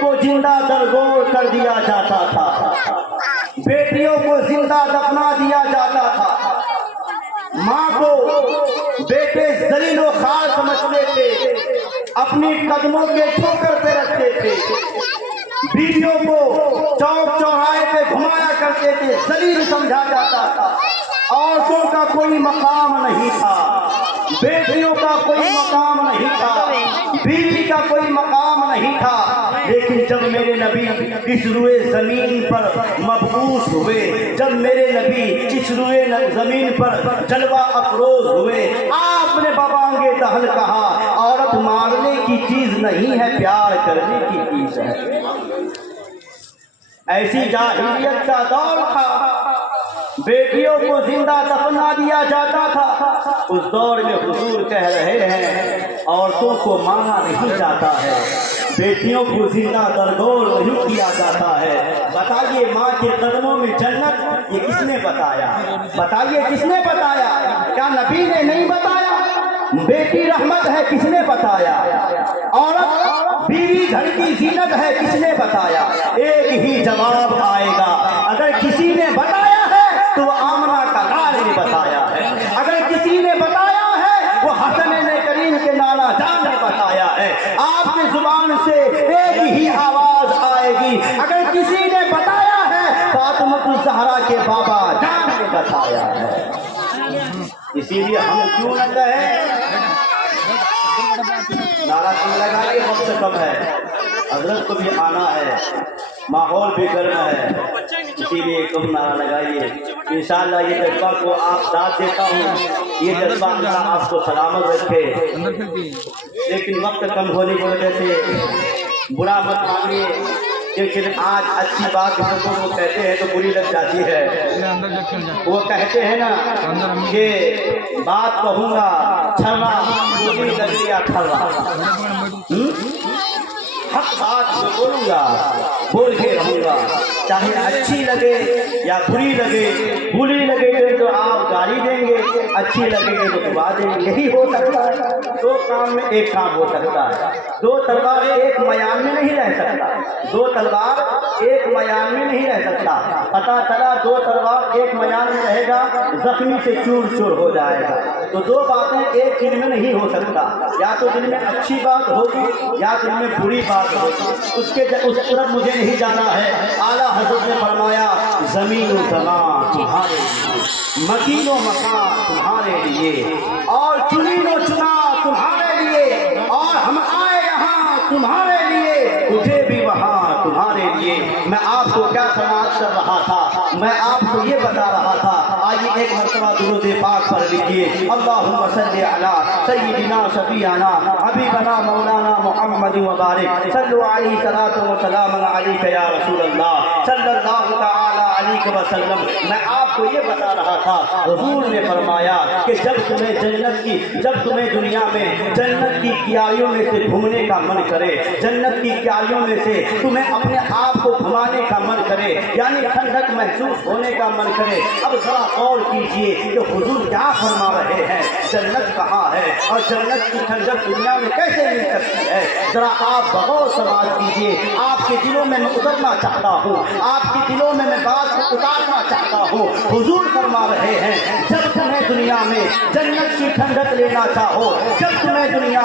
کو زندہ درگور کر دیا جاتا تھا، بیٹیوں کو زندہ دفنا دیا جاتا تھا، ماں کو بیٹے ذلیل و خوار سمجھتے تھے، اپنی قدموں کے ٹھوکر پہ رکھتے تھے، بیویوں کو چوک چوراہے پہ گھمایا کرتے تھے، ذلیل سمجھا جاتا تھا، عورتوں کا کوئی مقام نہیں تھا، بیٹیوں کا کوئی مقام نہیں تھا، بیوی کا کوئی مقام نہیں تھا۔ لیکن جب میرے نبی اس روئے زمین پر مبعوث ہوئے، جب میرے نبی اس روئے زمین پر جلوہ افروز ہوئے، آپ نے ببانگِ دہل کہا عورت مارنے کی چیز نہیں ہے، پیار کرنے کی چیز ہے۔ ایسی جاہلیت کا دور تھا، بیٹیوں کو زندہ دفنا دیا جاتا تھا۔ اس دور میں حضور کہہ رہے ہیں عورتوں کو مارنا نہیں جاتا ہے، بیٹیوں کو زندہ درگور نہیں کیا جاتا ہے۔ بتائیے ماں کے قدموں میں جنت، یہ کس نے بتایا؟ بتائیے کس نے بتایا؟ کیا نبی نے نہیں بتایا؟ بیٹی رحمت ہے، کس نے بتایا؟ عورت بیوی گھر کی زینت ہے، کس نے بتایا؟ ایک ہی جواب آئے گا، اگر کسی نے بتایا ہے تو آمنہ کا لال نے بتایا ہے، اگر کسی نے بتایا ہے وہ حسن کریم کے نانا جان نے بتایا ہے۔ آپ کی زبان سے ایک ہی آواز آئے گی، اگر کسی نے بتایا ہے فاطمہ الزہرا کے بابا جان نے بتایا ہے۔ اسی لیے ہم کیوں نہ کہیں، نعرہ کم لگانے کا وقت کم ہے، حضرت کو بھی آنا ہے، ماحول بھی گرم ہے، اسی لیے تم نعرہ لگائیے۔ انشاءاللہ یہ جذبہ کو آپ داد دیتا ہوں، یہ جذبہ اللہ آپ کو سلامت رکھے۔ لیکن وقت کم ہونے کی وجہ سے برا مت مانیے، لیکن آج اچھی بات لوگوں کو کہتے ہیں تو بری لگ جاتی ہے۔ وہ کہتے ہیں نا کہ بات کہوں گا چھڑا بری لگ گیا کھڑا، حق بات جو بولوں گا بول کے رہوں گا، چاہے اچھی لگے یا بری لگے، بری لگے گے تو آپ گالی دیں گے، اچھی لگے گے تو دعا دیں گے۔ یہی ہو سکتا ہے، دو کام میں ایک کام ہو سکتا ہے، دو تلوار ایک میان میں نہیں رہ سکتا، دو تلوار ایک میان میں نہیں رہ سکتا۔ پتہ چلا دو تلوار ایک میان میں رہے گا، زخمی سے چور چور ہو جائے گا۔ تو دو باتیں ایک دن میں نہیں ہو سکتا، یا تو دن میں اچھی بات ہوگی یا دن میں بری بات ہوگی، اس طرف مجھے نہیں جانا ہے۔ اعلیٰ حضرت نے فرمایا زمین و زمان تمہارے لیے، مکین و مکان تمہارے لیے، اور چنین و چنا تمہارے لیے، اور ہم آئے یہاں تمہارے لیے، تجھے بھی وہاں تمہارے لیے۔ میں آپ کو کیا سماعت کر رہا تھا، میں آپ کو یہ بتا رہا تھا۔ آئیے ایک مرتبہ درود پاک پڑھ لیجیے، اللہم صلی علی سیدنا شفیعنا حبیبنا مولانا محمد وبارک صلو علیہ صلاۃ و سلام علیک یا رسول اللہ صلی اللہ تعالی علیہ وسلم۔ میں آپ کو یہ بتا رہا تھا، حضور نے فرمایا کہ جب تمہیں دنیا میں جنت کی کیاریوں میں سے گھومنے کا من کرے، جنت کی کیاریوں میں سے تمہیں اپنے آپ کو گھمانے کا من کرے، یعنی ٹھنڈک محسوس ہونے کا من کرے، اب ذرا غور کیجئے کہ حضور کیا فرما رہے ہیں، جنت کہاں ہے اور جنت کی ٹھنڈک دنیا میں کیسے مل سکتی ہے۔ ذرا آپ بغور سوال کیجئے، آپ کے دلوں میں اترنا چاہتا ہوں، آپ کے دلوں میں بات کو اتارنا چاہتا ہوں۔ حضور فرما رہے ہیں جب تمہیں دنیا میں جنت کی ٹھنڈک لینا چاہو، جب تمہیں دنیا